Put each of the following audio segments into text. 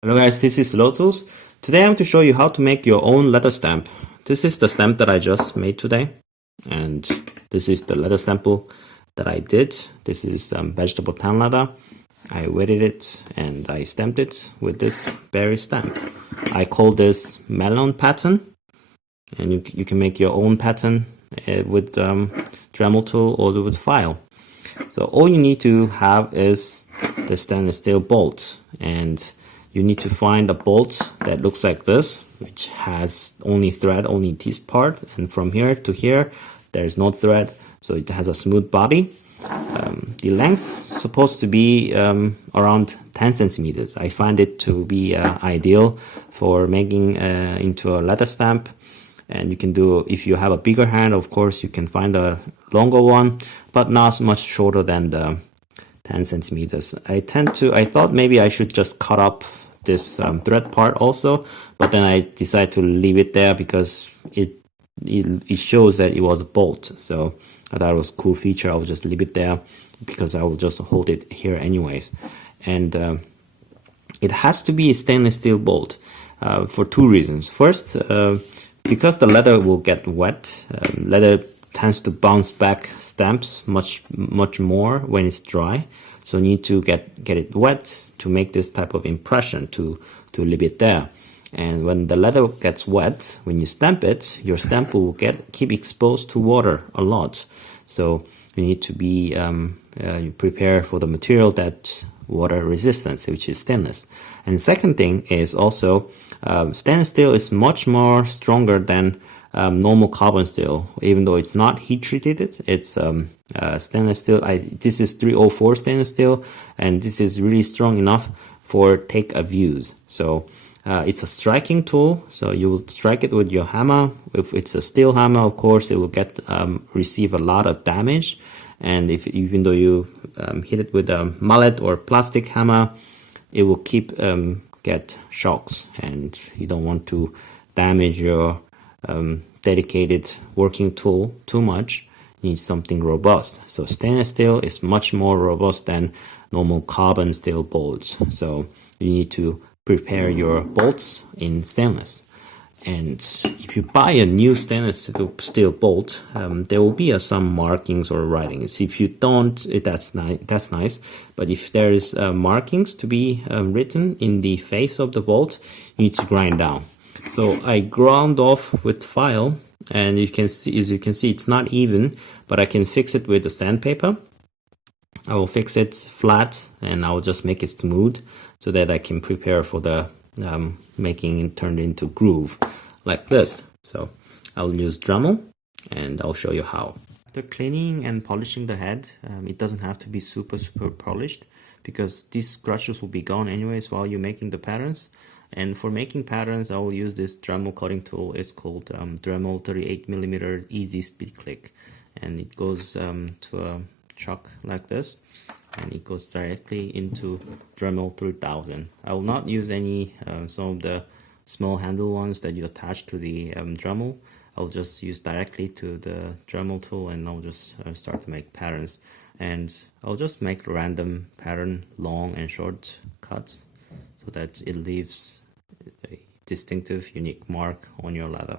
Hello guys, this is leathertoolz. Today I'm going to show you how to make your own leather stamp. This is the stamp that I just made today, and this is the leather sample that I did. This is vegetable tan leather. I wetted it and I stamped it with this berry stamp. I call this melon pattern, and you can make your own pattern with Dremel tool or with file. So all you need to have is the stainless steel bolt, and you need to find a bolt that looks like this, which has only thread, only this part, and from here to here there's no thread, so it has a smooth body. The length is supposed to be around 10 centimeters. I find it to be ideal for making into a leather stamp. And you can do, if you have a bigger hand, of course you can find a longer one, but not much shorter than the 10 centimeters. I thought maybe I should just cut up this thread part also, but then I decided to leave it there because it shows that it was a bolt. So I thought it was a cool feature. I'll just leave it there because I will just hold it here anyways. And it has to be a stainless steel bolt for two reasons. First, because the leather will get wet, leather tends to bounce back stamps much more when it's dry. So you need to get it wet to make this type of impression to leave it there. And when the leather gets wet, when you stamp it, your stamp will keep exposed to water a lot. So you need to be prepare for the material that's water resistance, which is stainless. And second thing is also stainless steel is much more stronger than normal carbon steel. Even though it's not heat treated, it's stainless steel. This is 304 stainless steel, and this is really strong enough for take a views. So it's a striking tool, so you will strike it with your hammer. If it's a steel hammer, of course, it will receive a lot of damage. And even though you hit it with a mallet or plastic hammer, it will get shocks, and you don't want to damage your dedicated working tool too much. You need something robust. So stainless steel is much more robust than normal carbon steel bolts. So you need to prepare your bolts in stainless. And if you buy a new stainless steel bolt, there will be some markings or writings. If you don't, that's nice. But if there is markings to be written in the face of the bolt, you need to grind down. So I ground off with file, and as you can see, it's not even, but I can fix it with the sandpaper. I will fix it flat, and I'll just make it smooth so that I can prepare for the making it turned into groove like this. So I'll use Dremel, and I'll show you how. After cleaning and polishing the head, it doesn't have to be super polished because these scratches will be gone anyways while you're making the patterns. And for making patterns, I will use this Dremel cutting tool. It's called Dremel 38mm Easy Speed Click, and it goes to a chuck like this, and it goes directly into Dremel 3000. I will not use any some of the small handle ones that you attach to the Dremel. I'll just use directly to the Dremel tool, and I'll just start to make patterns. And I'll just make random pattern, long and short cuts, so that it leaves a distinctive, unique mark on your leather.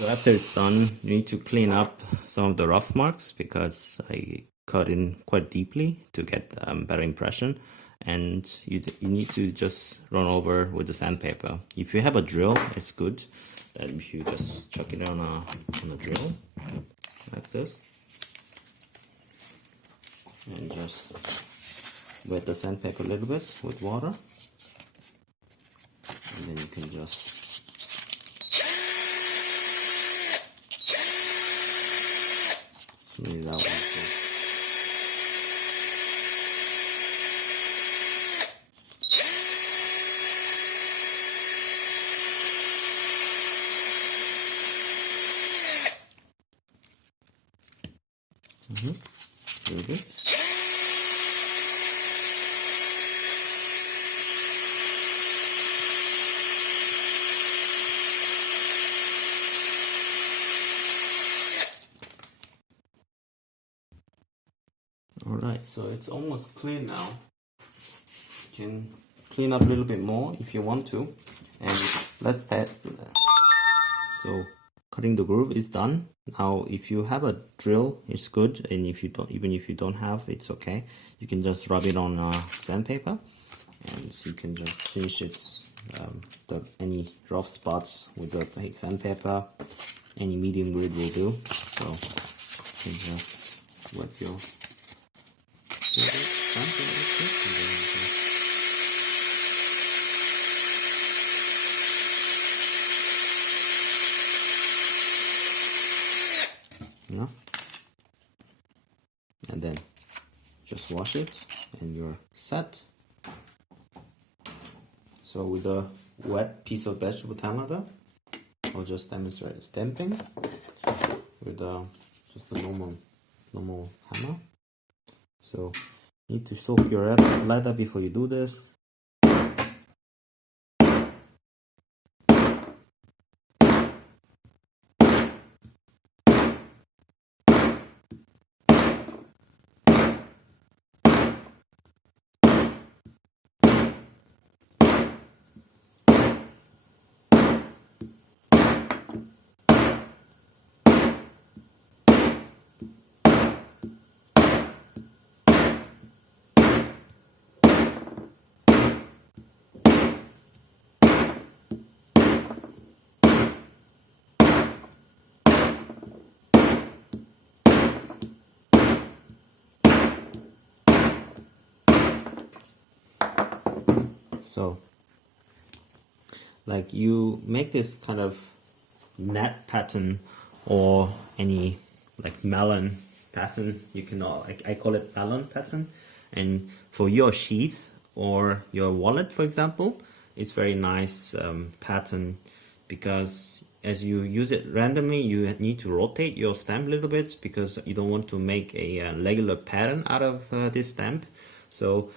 So after it's done, you need to clean up some of the rough marks because I cut in quite deeply to get better impression. And you need to just run over with the sandpaper. If you have a drill, it's good. That if you just chuck it on a drill like this, and just wet the sandpaper a little bit with water, and then you can just smooth it out like this. Very good. Alright, so it's almost clean now. You can clean up a little bit more if you want to. And let's test. So cutting the groove is done. Now if you have a drill, it's good, and if you don't, even if you don't have, it's okay. You can just rub it on sandpaper, and so you can just finish it, any rough spots with the sandpaper. Any medium grit will do. So you can just wet your yeah, and then just wash it and you're set. So with a wet piece of vegetable tan leather, I'll just demonstrate the stamping with just a normal hammer. So you need to soak your leather before you do this. So, like you make this kind of net pattern or any like melon pattern, you can like I call it melon pattern. And for your sheath or your wallet, for example, it's very nice pattern because as you use it randomly, you need to rotate your stamp a little bit because you don't want to make a regular pattern out of this stamp. So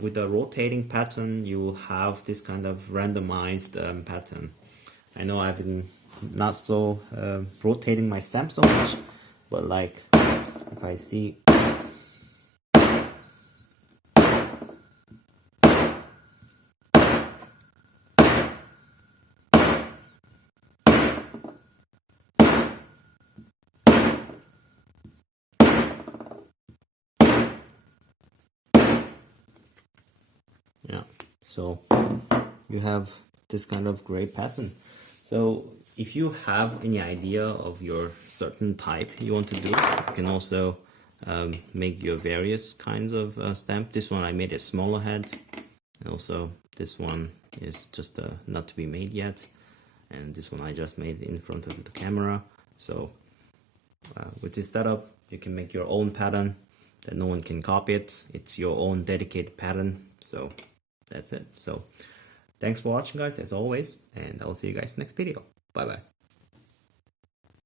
with a rotating pattern, you will have this kind of randomized pattern. I know I've been not so rotating my stamp so much, but like if I see yeah, so you have this kind of gray pattern. So if you have any idea of your certain type you want to do, you can also make your various kinds of stamp. This one I made a smaller head, and also this one is just not to be made yet, and this one I just made in front of the camera. So with this setup, you can make your own pattern that no one can copy it. It's your own dedicated pattern. So that's it. So thanks for watching, guys, as always, and I'll see you guys next video. Bye bye.